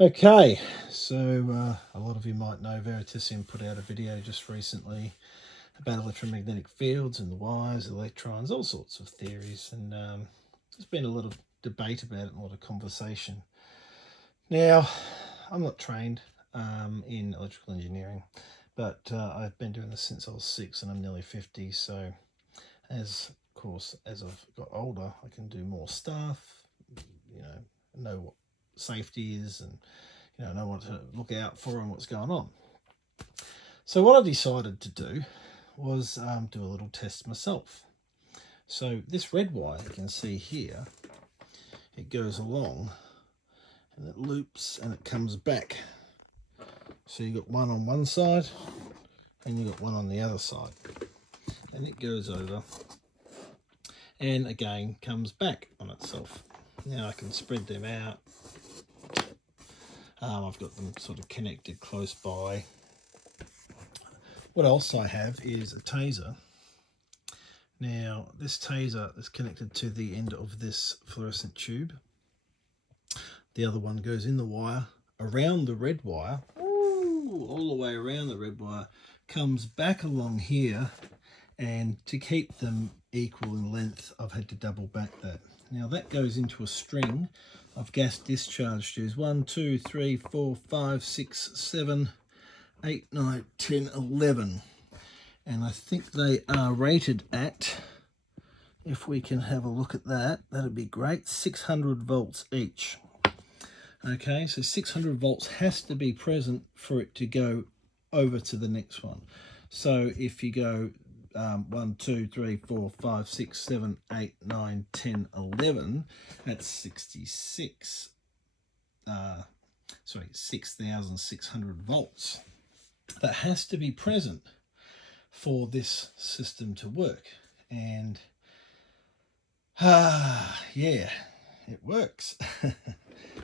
Okay, so a lot of you might know Veritasium put out a video just recently about electromagnetic fields and the wires, electrons, all sorts of theories, and there's been a lot of debate about it and a lot of conversation. Now, I'm not trained in electrical engineering, but I've been doing this since I was 6 and I'm nearly 50, so as I've got older, I can do more stuff, know what safety is and know what to look out for and what's going on. So what I decided to do was do a little test myself. So this red wire you can see here, it goes along and it loops and it comes back. So you got one on one side and you got one on the other side, and it goes over and again comes back on itself. Now I can spread them out. I've got them sort of connected close by. What else I have is a taser. Now this taser is connected to the end of this fluorescent tube. The other one goes in the wire, around the red wire, all the way around the red wire, comes back along here, and to keep them equal in length I've had to double back that. Now that goes into a string of gas discharge tubes. 1, 2, 3, 4, 5, 6, 7, 8, 9, 10, 11. And I think they are rated at, if we can have a look at that, that'd be great, 600 volts each. Okay, so 600 volts has to be present for it to go over to the next one. So if you go 1, 2, 3, 4, 5, 6, 7, 8, 9, 10, 11, that's 6,600 volts. That has to be present for this system to work. And yeah, it works.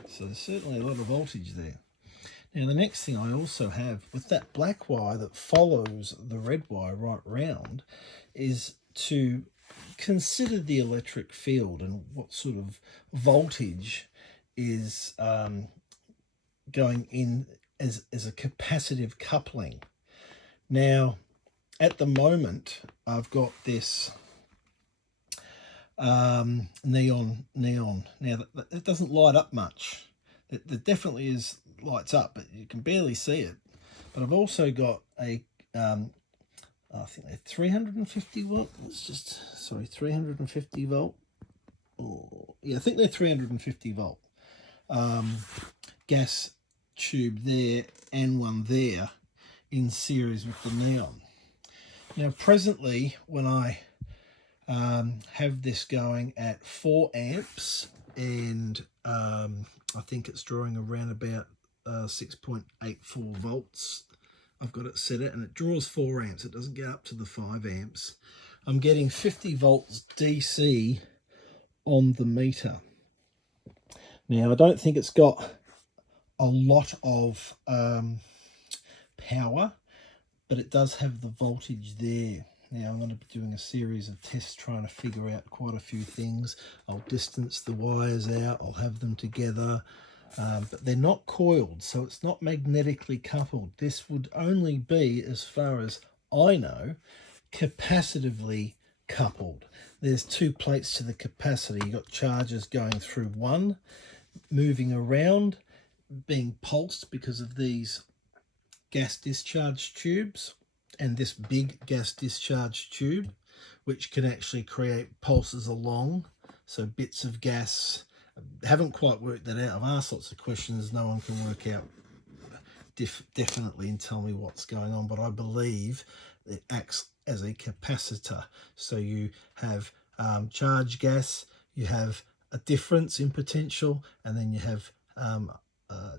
So there's certainly a lot of voltage there. Now the next thing I also have with that black wire that follows the red wire right round is to consider the electric field and what sort of voltage is going in as a capacitive coupling. Now at the moment I've got this neon. Now it doesn't light up much. It definitely lights up, but you can barely see it. But I've also got a I think they're 350 volt. 350 volt. Oh, yeah, I think they're 350 volt gas tube there and one there in series with the neon. Now presently when I have this going at 4 amps and I think it's drawing around about 6.84 volts. I've got it set it and it draws 4 amps. It doesn't get up to the 5 amps. I'm getting 50 volts DC on the meter. Now I don't think it's got a lot of power, but it does have the voltage there. Now I'm going to be doing a series of tests trying to figure out quite a few things. I'll distance the wires out, I'll have them together, but they're not coiled, so it's not magnetically coupled. This would only be, as far as I know, capacitively coupled. There's 2 plates to the capacitor. You've got charges going through one, moving around, being pulsed because of these gas discharge tubes, and this big gas discharge tube, which can actually create pulses along. So bits of gas, haven't quite worked that out. I've asked lots of questions, no one can work out definitely and tell me what's going on, but I believe it acts as a capacitor. So you have charge gas, you have a difference in potential, and then you have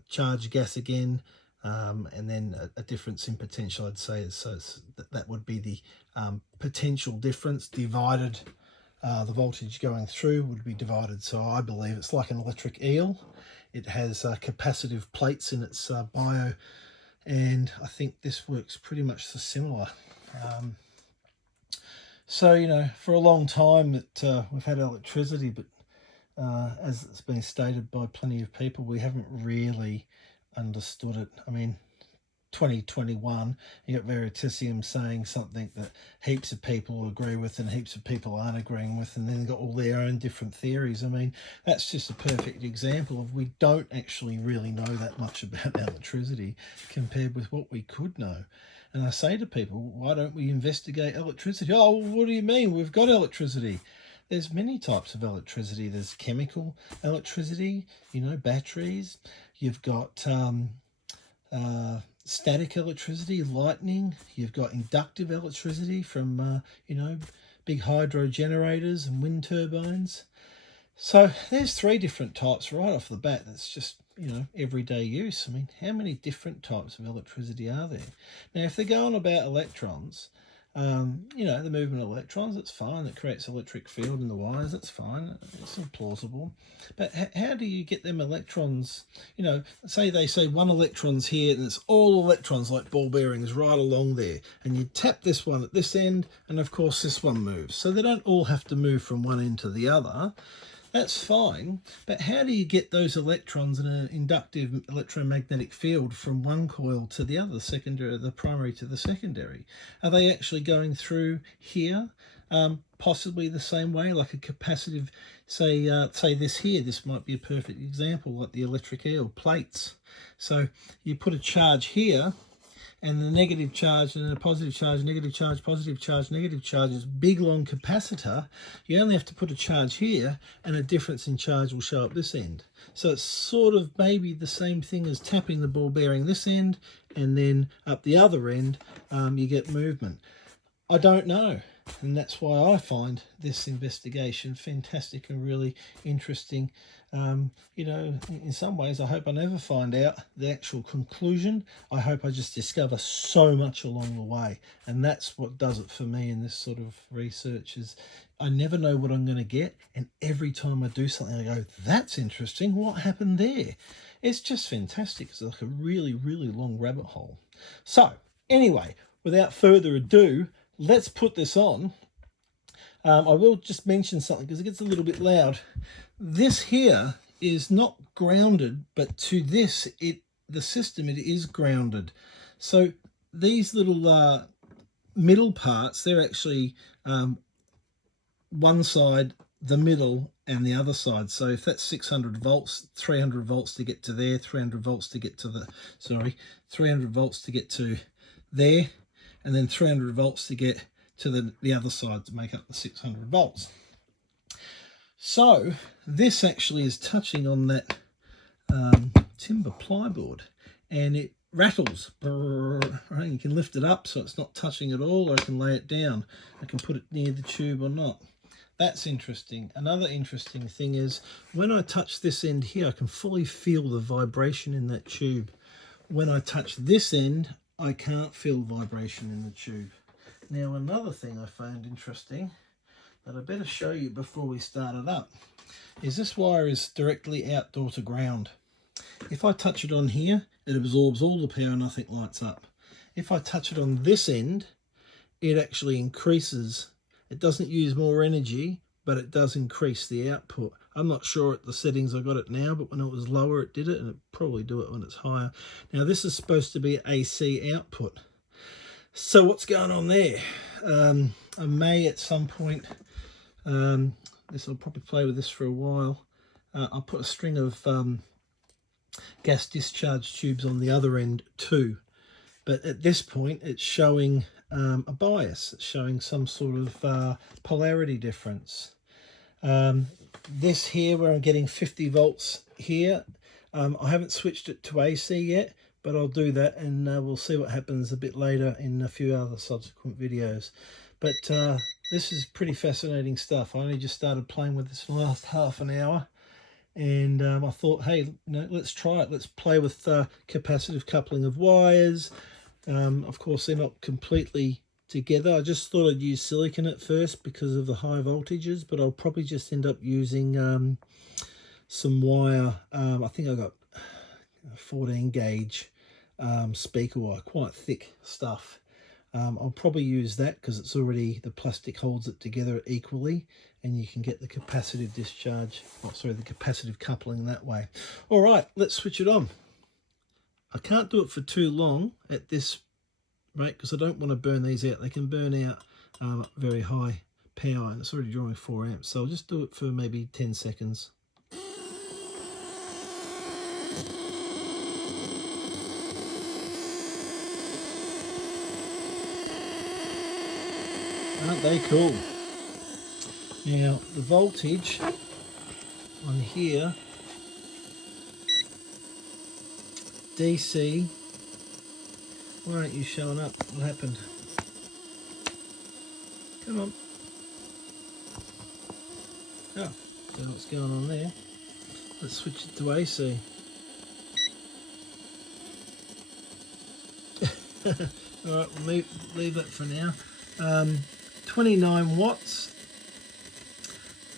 charge gas again, and then a difference in potential, I'd say. So that would be the potential difference divided, the voltage going through would be divided. So I believe it's like an electric eel. It has capacitive plates in its bio, and I think this works pretty much similar. So, for a long time that we've had electricity, but as it's been stated by plenty of people, we haven't really understood it. I mean, 2021, you got Veritasium saying something that heaps of people agree with and heaps of people aren't agreeing with, and then got all their own different theories. I mean, that's just a perfect example of we don't actually really know that much about electricity compared with what we could know. And I say to people, why don't we investigate electricity? Oh, well, what do you mean? We've got electricity. There's many types of electricity. There's chemical electricity, you know, batteries. You've got static electricity, lightning. You've got inductive electricity from, you know, big hydro generators and wind turbines. So there's 3 different types right off the bat. That's just, you know, everyday use. I mean, how many different types of electricity are there? Now, if they're going about electrons, you know, the movement of electrons, that's fine. It creates electric field in the wires, that's fine. It's all plausible. But how do you get them electrons? You know, say they say 1 electron's here and it's all electrons like ball bearings right along there. And you tap this one at this end and of course this one moves. So they don't all have to move from one end to the other. That's fine, but how do you get those electrons in an inductive electromagnetic field from one coil to the other, the primary to the secondary? Are they actually going through here, possibly the same way, like a capacitive, say this here, this might be a perfect example, like the electric eel, plates. So you put a charge here, and the negative charge and a positive charge, negative charge, negative charge is big long capacitor. You only have to put a charge here and a difference in charge will show up this end. So it's sort of maybe the same thing as tapping the ball bearing this end, and then up the other end you get movement. I don't know, and that's why I find this investigation fantastic and really interesting. You know, in some ways I hope I never find out the actual conclusion. I hope I just discover so much along the way, and that's what does it for me in this sort of research. Is I never know what I'm going to get, and every time I do something I go, that's interesting, what happened there? It's just fantastic. It's like a really, really long rabbit hole. So anyway, without further ado, let's put this on. I will just mention something because it gets a little bit loud. This here is not grounded, but to this, the system, it is grounded. So these little middle parts, they're actually one side, the middle, and the other side. So if that's 600 volts, 300 volts to get to there, 300 volts to get to the, 300 volts to get to there, and then 300 volts to get to the other side to make up the 600 volts. So this actually is touching on that timber plyboard, and it rattles. Right? You can lift it up so it's not touching at all, or I can lay it down. I can put it near the tube or not. That's interesting. Another interesting thing is when I touch this end here, I can fully feel the vibration in that tube. When I touch this end, I can't feel vibration in the tube. Now, another thing I found interesting that I better show you before we start it up is this wire is directly outdoor to ground. If I touch it on here, it absorbs all the power, nothing lights up. If I touch it on this end, it actually increases. It doesn't use more energy, but it does increase the output. I'm not sure at the settings I got it now, but when it was lower it did it, and it'll probably do it when it's higher. Now this is supposed to be AC output. So what's going on there? I may at some point, I'll probably play with this for a while. I'll put a string of gas discharge tubes on the other end too. But at this point it's showing a bias. It's showing some sort of polarity difference. This here where I'm getting 50 volts here, I haven't switched it to AC yet, but I'll do that, and we'll see what happens a bit later in a few other subsequent videos. But this is pretty fascinating stuff. I only just started playing with this in the last half an hour, and I thought, hey, you know, let's try it. Let's play with capacitive coupling of wires. Of course, they're not completely together. I just thought I'd use silicon at first because of the high voltages, but I'll probably just end up using some wire. I think I got 14 gauge speaker wire, quite thick stuff. I'll probably use that because it's already, the plastic holds it together equally, and you can get the capacitive discharge, oh sorry, the capacitive coupling that way. All right, let's switch it on. I can't do it for too long at this rate because I don't want to burn these out. They can burn out very high power, and it's already drawing 4 amps, so I'll just do it for maybe 10 seconds. Aren't they cool? Now the voltage on here, DC, why aren't you showing up? What happened? Come on. Oh, don't know what's going on there. Let's switch it to AC. Alright, we'll leave that for now. 29 watts.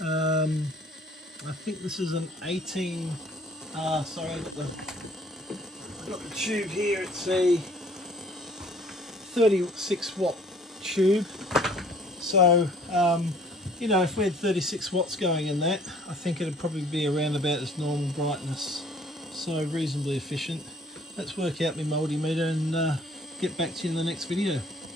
I think this is an 18. Sorry, I've got the tube here. It's a 36 watt tube. So, you know, if we had 36 watts going in that, I think it'd probably be around about its normal brightness. So reasonably efficient. Let's work out my multimeter and get back to you in the next video.